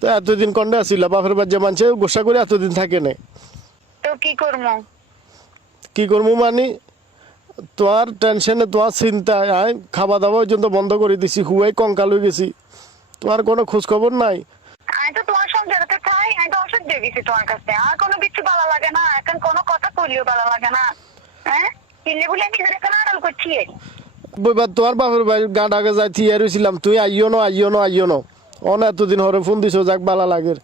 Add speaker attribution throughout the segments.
Speaker 1: তো এতদিন কন্ডে আসিল বাপের বাজ্যে মানুষে গোসা করে এতদিন থাকে না
Speaker 2: তো কি করব
Speaker 1: কি করব মানে তোমার টেনশনে তোমার চিন্তায় আয় খাওয়া দাওয়া পর্যন্ত বন্ধ করে দিছি হুয়াই কঙ্কাল হয়ে গেছি। তোমার কোনো খোঁজ খবর নাই?
Speaker 2: আমি তো তোমার আমি তো অসুখ দিয়ে গেছি তোমার কাছে। আর কোনো কিছু ভালো লাগে না এখন কোনো কথা ভালো লাগে না। হ্যাঁ? চিল্লে বলে আমি নিজের এখন আড়াল করছি?
Speaker 1: বইবার তোমার বাপের বাড়ি গা ডাকে যাই থিয়ে রয়েছিলাম তুই আইও ন আইও ন আইও ন। অন এতদিন হরে ফোন দিছো যাক বালা লাগের।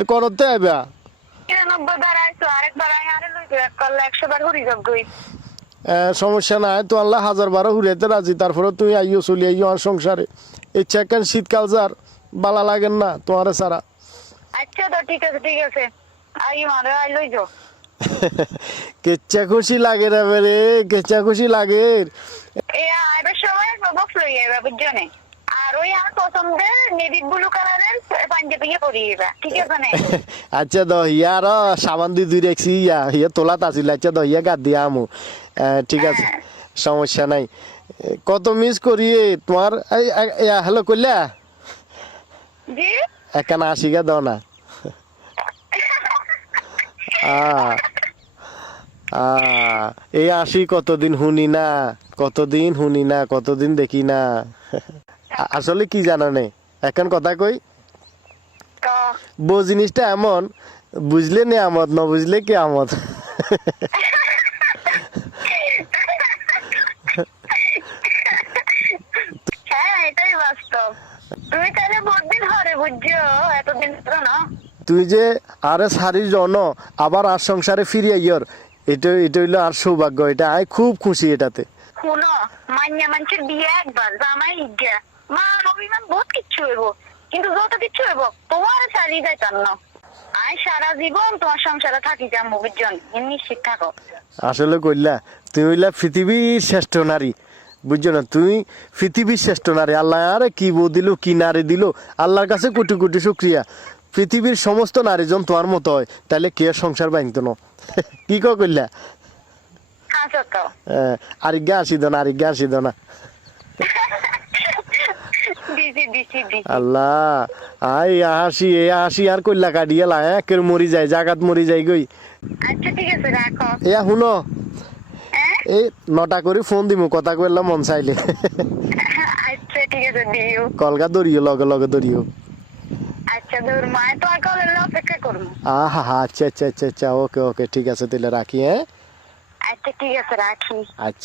Speaker 1: এ করতে আইবা? সমস্যা নাই তো আল্লাহ হাজার বারো হুড়াইতে রাজি তারপরে তুই আইও চলি আইও আর সংসারে। এই চেকেন শীতকাল যার বালা লাগেন না তোমারে সারা
Speaker 2: আচ্ছা তো ঠিক আছে ঠিক আছে। আই
Speaker 1: কেচ্চা খুশি লাগে রে রে কেচ্চা খুশি লাগে
Speaker 2: এ আইবার সময়
Speaker 1: আচ্ছা দ ইয়া আর সাবান দি দুই রেখছি ইয়া ইয়া তোলাত আছিল। আচ্ছা দ ইয়া গাদ দিয়া আমু। ঠিক আছে সমস্যা নাই। কত মিস করি তোমার? হ্যালো কইলা? একানা আসিগা দাও না। এই আসি কতদিন শুনি না কতদিন শুনি না কতদিন দেখি না। আসলে কি জানো নে এখন কথা কই। বউ জিনিসটা এমন বুঝলে নে আমদ ন বুঝলে কে আমদ?
Speaker 2: হ্যাঁ
Speaker 1: তুই যে আরে সারির জন আবার আর সংসারে ফিরে ইয়র এটা এটা হইল আর সৌভাগ্য এটা আয় খুব খুশি এটাতে।
Speaker 2: শুনো মান্যা মানুষের বিয়ে একবার জামাই ইজ্ঞা অভিমান বহুত কিচ্ছু হইব। কিন্তু যত কিচ্ছু হইব তোমার যাইতাম না। আই সারা জীবন তোমার সংসারে থাকি বুঝছেন নিশ্চিত থাকো
Speaker 1: আসলে কইলা তুমি হইলা পৃথিবীর শ্রেষ্ঠ নারী বুঝছ না? তুমি পৃথিবীর শ্রেষ্ঠ নারী। আল্লাহ আরে কি বউ দিল কি নারী দিল? আল্লাহর কাছে কোটি কোটি শুক্রিয়া। পৃথিবীর সমস্ত নারীজন তোমার মতো হয় তাহলে কে সংসার বাঁধত না? কি কইলা? আহ, আরিজ্ঞা আসিদ না আরিজ্ঞা আসিদ না। আল্লাহ আই হাসি এ হাসি আর কইলা কাটিয়ে লা একের মরি যায় জাগাত মরি যায় গই।
Speaker 2: আচ্ছা ঠিক আছে রাখো।
Speaker 1: এয়া শুনো এই নটা করে ফোন দিমু কথা কইলাম মন চাইলে।
Speaker 2: আচ্ছা ঠিক আছে দিও।
Speaker 1: কলকা দরিও লগে লগে দরিও
Speaker 2: আচ্ছা দূর মায় তো আর কলের অপেক্ষা করব।
Speaker 1: আহা হা আচ্ছা আচ্ছা আচ্ছা আচ্ছা ওকে ওকে ঠিক আছে তাহলে রাখি হ্যাঁ?
Speaker 2: আচ্ছা ঠিক আছে রাখি।
Speaker 1: আচ্ছা।